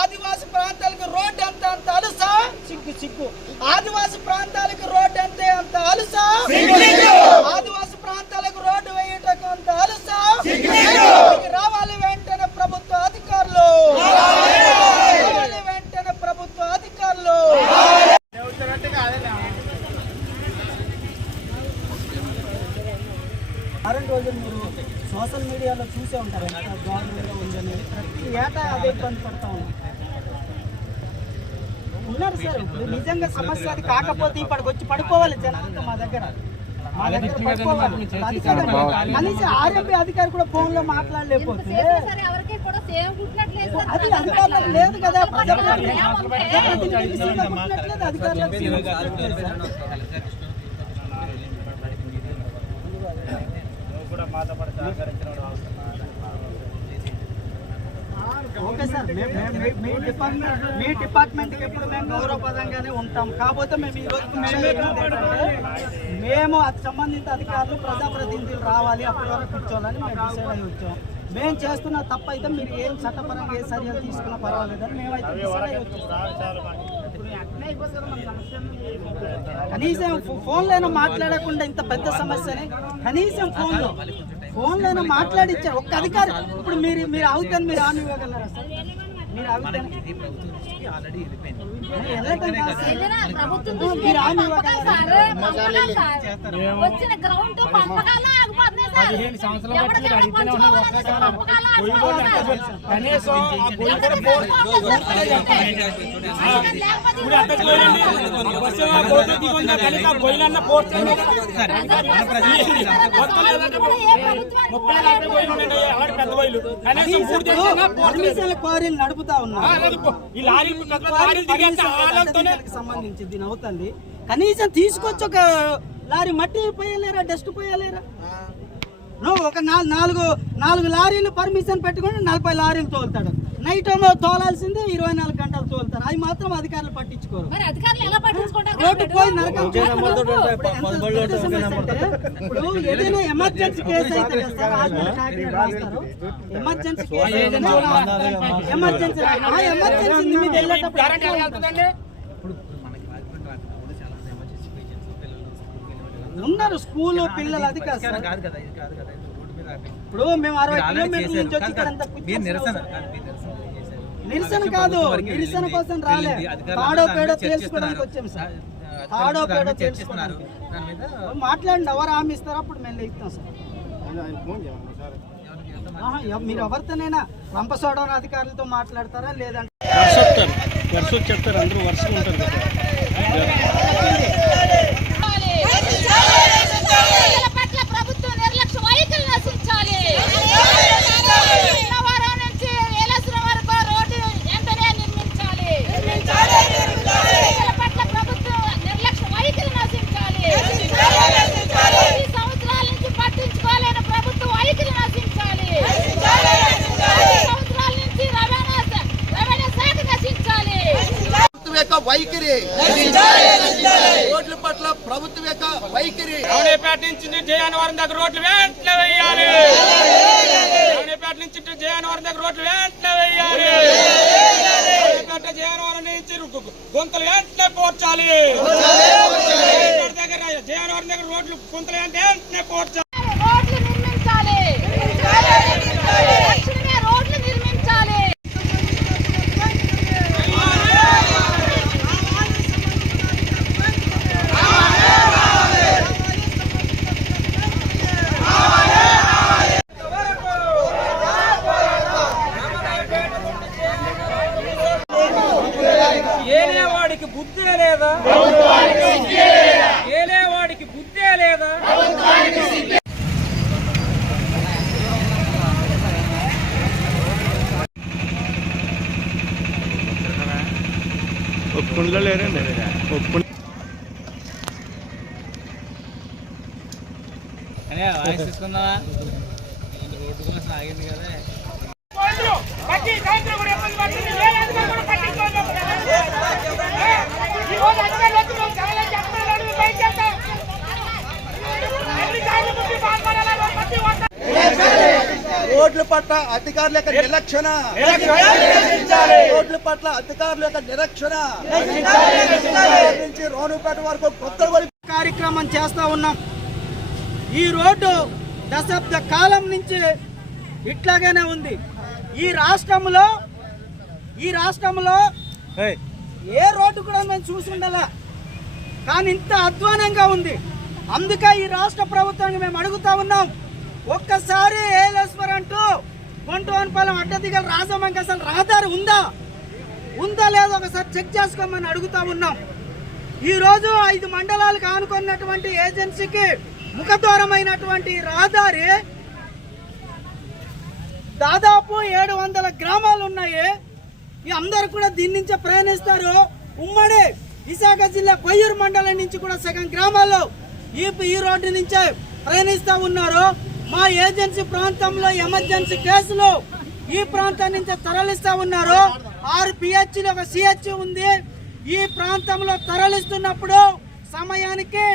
ఆదివాసి ప్రాంతాలకు రోడ్డు అంత అలుసా సిగ్గు ఆదివాసి ప్రాంతాలకు రోడ్డు అంతే అంత అలుసా ఆదివాసి ప్రాంతాలకు రోడ్డు వేయటకు అంత అలుసా రావాలి వెంటనే ప్రభుత్వ అధికారులు వెంటనే ప్రభుత్వ అధికారులు వారం రోజులు మీరు సోషల్ మీడియాలో చూసే ఉంటారు గవర్నమెంట్ ఉందని ప్రతి ఏటా అదే ఇబ్బంది పడతా ఉన్నారు సార్. ఇప్పుడు నిజంగా సమస్య అది కాకపోతే ఇప్పటికి వచ్చి పడుకోవాలి జనాలతో మా దగ్గర పడుకోవాలి. కనీసం ఆర్ఎంపీ అధికారి కూడా ఫోన్ లో మాట్లాడలేకపోతే అది అధికారులకు లేదు కదా, అధికారులకు ఓకే సార్, మీ డిపార్ట్మెంట్కి ఎప్పుడు మేము గౌరవపదంగానే ఉంటాం. కాకపోతే మేము ఈరోజు మేము అది సంబంధిత అధికారులు ప్రజాప్రతినిధులు రావాలి, అప్పటి వరకు కూర్చోవాలని మేము డిసైడ్ అయ్యి వచ్చాం. మేము చేస్తున్న తప్పు అయితే మీరు ఏం చట్టపరంగా ఏ చర్యలు తీసుకున్నా పర్వాలేదని మేమైతే డిసైడ్ అయ్యి వచ్చాం. కనీసం ఫోన్లైనా మాట్లాడకుండా ఇంత పెద్ద సమస్యని కనీసం ఫోన్లైనా మాట్లాడిచ్చారు ఒక్క అధికారి. ఇప్పుడు మీరు అవుతాను మీరు హామీ ఇవ్వగలరా సార్? మీరు అవుతాను మీరు హామీ ఇవ్వగలరా? నడుపుతా ఉన్నా సంబంధించి దీని అవుతుంది. కనీసం తీసుకొచ్చి ఒక లారీ మట్టి పోయలేరా, డస్ట్ పోయలేరా? నువ్వు ఒక నాలుగు లారీలు పర్మిషన్ పెట్టుకుని 40 లారీలు తోలుతాడు. నైట్ ఏమో తోలాల్సిందే 24 గంటలు తోలుతారు. అవి మాత్రం అధికారులు పట్టించుకోరు. రోడ్డు పోయి నరకం ఇప్పుడు ఏదైనా ఎమర్జెన్సీ కేసు అయితే ఎమర్జెన్సీ కేసు ఎమర్జెన్సీ మీద వెళ్ళేటప్పుడు ఉన్నారు స్కూల్ పిల్లలు. అది కాదు ఇప్పుడు మేము 60 కిలోమీటర్ల నుంచి వచ్చి నిరసన కాదు, నిరసన కోసం రాలే, తాడో పేడో తెలుసుకోవడానికి వచ్చాం సార్. తాడో పేడో తెలుసుకోవడానికి మాట్లాడండి. ఎవరు హామీ ఇస్తారో అప్పుడు మేము ఇస్తాం సార్. మీరు ఎవరితోనైనా రంపసోడవరం అధికారులతో మాట్లాడతారా లేదంటే చెప్తారు, అందరూ వర్షం ఉంటారు కదా. వైఖరి రోడ్ల పట్ల ప్రభుత్వం యొక్క వైఖరి. రావునేపేట నుంచి జయనవరం దగ్గర రోడ్లు వెంటనే వేయాలి. రావునేపేట నుంచి జయనవరం దగ్గర రోడ్లు వెంటనే వేయాలి. రావునేపేట జయనవరం నుంచి గుంతలు వెంటనే పోర్చాలి. దగ్గర జయనవరం దగ్గర రోడ్లు గుంతలు వెంటనే పోర్చాలి. ఏలేవాడికి బుద్ధే లేదా? ఏలేవాడికి బుద్ధే లేదా? ఒప్పుకుండలో లేరండి. ఒప్పుకుండ వాయిస్ తీసుకుందామా? రోడ్డు కోసం ఆగింది కదా. రోడ్ల పట్ల అధికారుల యొక్క నిర్లక్ష్యన, రోడ్ల పట్ల అధికారుల యొక్క నిరక్షణ నుంచి రావునేపేట వరకు కొత్త కార్యక్రమం చేస్తా ఉన్నాం. ఈ రోడ్డు దశాబ్ద కాలం నుంచి ఇట్లాగానే ఉంది. ఈ రాష్ట్రంలో ఏ రోడ్డు కూడా మేము చూసి ఉండాలా, కానీ ఇంత అధ్వానంగా ఉంది. అందుకే ఈ రాష్ట్ర ప్రభుత్వాన్ని మేము అడుగుతా ఉన్నాం, ఒక్కసారి ఏలేశ్వరం టు కొంటోన్పాలెం అడ్డదిగల రాజమంకి అసలు రహదారి ఉందా లేదో ఒకసారి చెక్ చేసుకోమని అడుగుతా ఉన్నాం. ఈ రోజు 5 మండలాలకు ఆనుకున్నటువంటి ఏజెన్సీకి ముఖద్వారమైనటువంటి రహదారి దాదాపు 700 గ్రామాలు ఉన్నాయి. ఈ అందరు కూడా దీని నుంచే ప్రయాణిస్తారు. ఉమ్మడి విశాఖ జిల్లా కొయ్యూరు మండలం నుంచి కూడా సగం గ్రామాల్లో ఈ రోడ్డు నుంచే ప్రయాణిస్తా ఉన్నారు. మా ఏజెన్సీ ప్రాంతంలో ఎమర్జెన్సీ కేసులు ఈ ప్రాంతం నుంచి తరలిస్తా ఉన్నారు. 6 PHలు ఒక CH ఉంది. ఈ ప్రాంతంలో తరలిస్తున్నప్పుడు సమయానికి